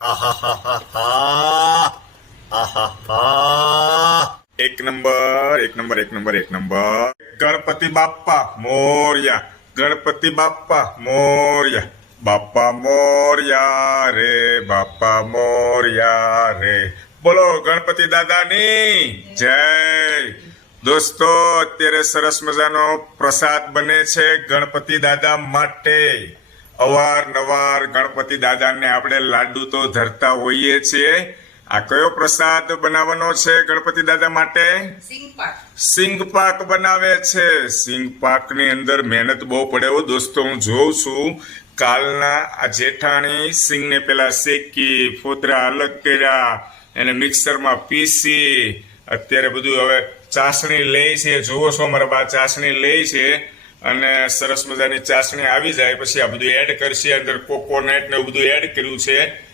આહાહાહા. આહાહા. એક નંબર, એક નંબર, એક નંબર, એક નંબર. ગણપતિ બાપ્પા મોર્યા, ગણપતિ બાપ્પા મોર્યા, બાપ્પા મોર્યા રે, બાપ્પા મોર્યા રે. બોલો ગણપતિ દાદાની જય. દોસ્તો, અત્યારે સરસ મજાનો પ્રસાદ બને છે ગણપતિ દાદા માટે. અવારનવાર ગણપતિ દાદાને આપણે લાડુ તો ધરતા હોઈએ છીએ. આ કયો પ્રસાદ બનાવવાનો છે ગણપતિ દાદા માટે? સિંગ પાક બનાવે છે. સિંગ પાકની અંદર મહેનત બહુ પડે હો દોસ્તો. હું જોઉં છું કાલના આ જેઠાણી સિંગને પેલા શેકી, ફોતરા અલગ કર્યા, એને મિક્સરમાં પીસી, અત્યારે બધું હવે ચાસણી લે છે. જુઓ છો મારા બા ચાસણી લે છે, અને સરસ મજાની ચાસણી આવી જાય પછી આ બધું એડ કરશે. અંદર કોકોનટ ને બધું એડ કર્યું છે.